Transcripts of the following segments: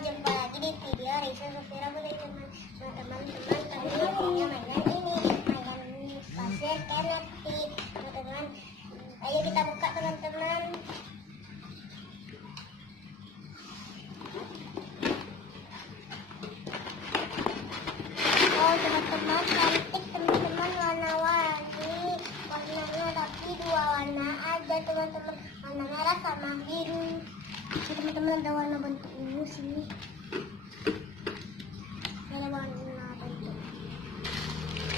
jumpa lagi di video Risa Sofira Budi teman-teman. Kali ini punya mainan pasir NFT teman-teman. Ayo kita buka teman-teman. Oh teman-teman, cantik teman-teman, warna-warni, warnanya tapi dua warna aja teman-teman, warna merah sama biru. Teman-teman ada warna bentuk ungu sini, ada warna bentuk.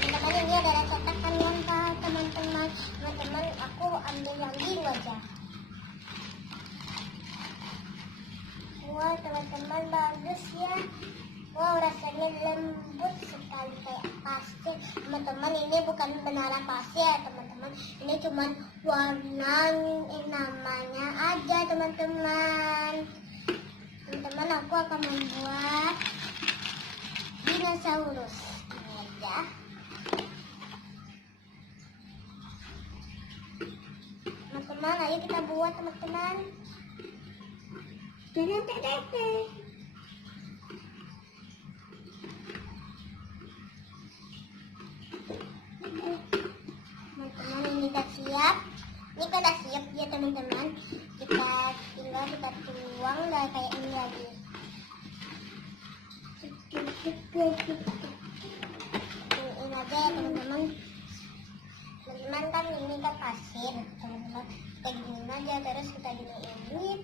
Teman-teman ini adalah cetakan lontar teman-teman. Teman-teman aku ambil yang biru aja. Wah teman-teman bagus ya. Wow rasanya lembut sekali kayak pasir. Teman-teman ini bukan beneran pasir teman-teman. Ini cuma warna namanya aja teman-teman. Teman-teman aku akan membuat dinosaurus. Ini aja. Teman-teman ayo kita buat teman-teman. Jangan tete. Teman-teman ini udah siap. Ini kan udah siap ya teman-teman. Kita tinggal kita tuang dan kayak ini lagi. Ini aja ya teman-teman. Teman-teman kan ini kan pasir teman-teman. Kayak gini aja terus kita giniin.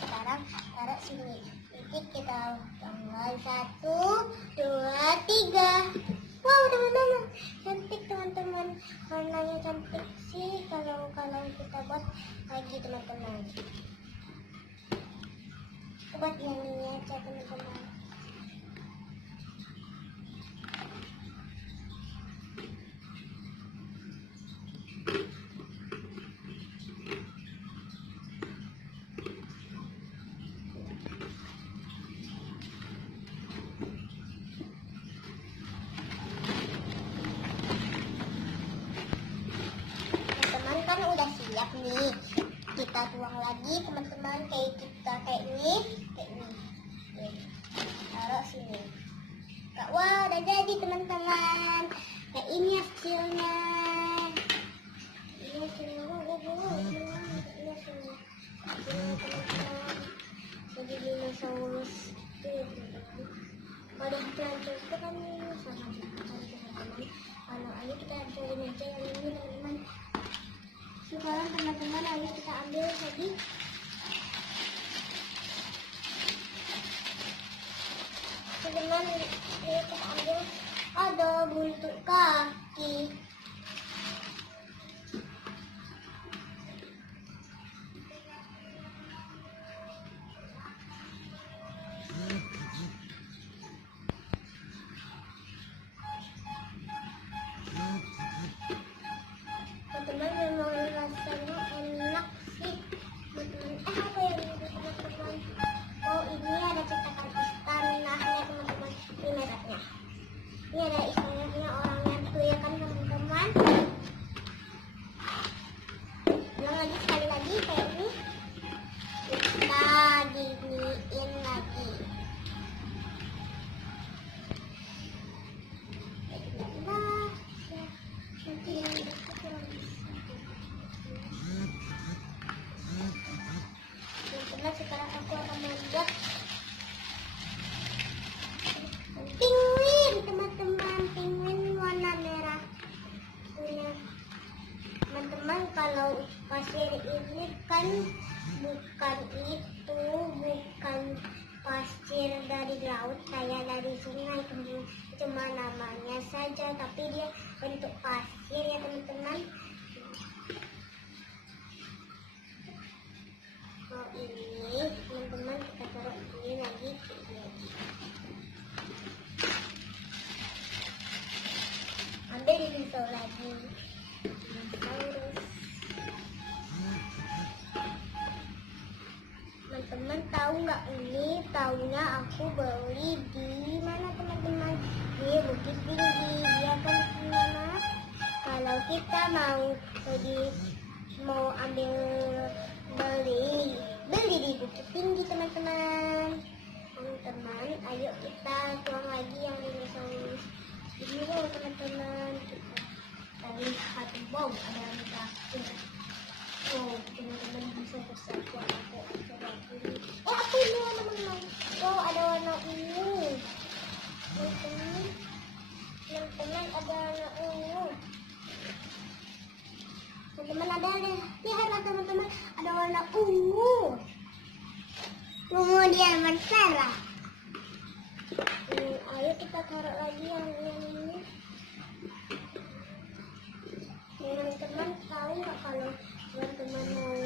Sekarang taruh sini. Titik kita tanggal 1, 2, 3. Wow teman-teman, cantik teman-teman, warnanya cantik sih kalau kita buat lagi teman-teman. Buat yang ini aja teman-teman. Kan udah siap nih, kita tuang lagi teman-teman kayak ini taruh sini. Wah udah jadi teman-teman, kayak ini hasilnya. Ini hasilnya jadi dinosaurus pada pelancong itu kan sama juga kan teman-teman. Kalau ayo kita hancurin aja yang ini teman-teman. Sekarang teman-teman ayo kita ambil lagi. Teman-teman ayo kita ambil, ada bentuk kaki. Teman memang rasanya enak sih teman-teman. Apa yang ini teman-teman? Oh ini ada cetakan istanahnya teman-teman. Ini mereknya. Ini ada istanahnya orangnya tuh ya kan teman-teman. Ulang lagi sekali lagi kayak ini. Kita giniin lagi. Sekarang aku akan membuat penguin teman-teman, penguin warna merah punya teman-teman. Kalau pasir ini kan bukan pasir dari laut kayak dari sungai teman-teman, cuma namanya saja tapi dia bentuk pasir ya teman-teman. Oh ini teman-teman kita taruh ini lagi. Ambil dinosaurus lagi. Dinosaurus. Teman-teman tahu nggak ini? Tahunya aku beli di mana teman-teman? Di Bukit Tinggi. Dia kan mana? Kalau kita mau ambil beli di Bukit Tinggi teman-teman. Teman-teman, ayo kita tuang lagi yang dinosaurus ini loh teman-teman. Kita lihat, wow, ada yang terakhir. Oh, teman-teman bisa bersatu aku lagi. Aku ini teman-teman. Wow, ada warna ungu. Teman-teman ada warna ungu. Teman-teman lihatlah teman-teman, ada warna ungu. Kemudian berserah. Ayo kita taruh lagi yang ini. Teman-teman tahu nggak kalau teman-teman mau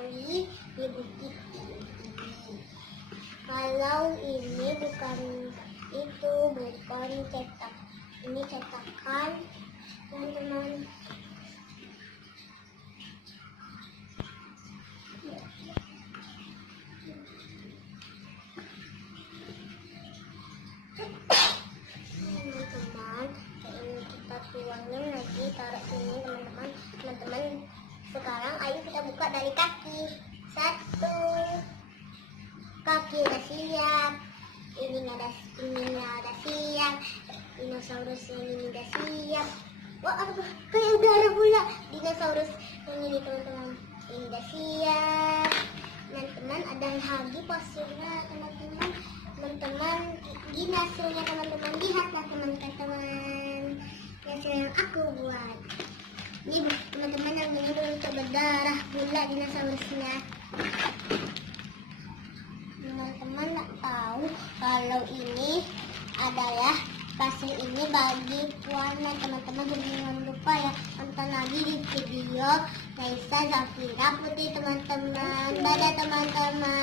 beli di bukit ini? Kalau ini bukan cetak, ini cetakan teman-teman. Tuangnya lagi, taruh sini teman-teman. Teman-teman, sekarang ayo kita buka dari kaki. Satu, kaki udah siap. Ini ada siap. Dinosaurus yang ini udah siap. Wah, kayak udah ada pula dinosaurus yang ini teman-teman. Ini udah siap. Teman-teman, ada lagi pasurnya teman-teman. Teman-teman, gini hasilnya teman-teman. Lihatlah teman-teman. Yang aku buat. Ini teman-teman yang ini untuk berdarah pula dinosaurusnya. Teman-teman nggak tahu kalau ini adalah pasir ini bagi warna teman-teman. Jangan lupa ya tonton lagi di video Raisa Zafira Putri teman-teman. Dadah teman-teman.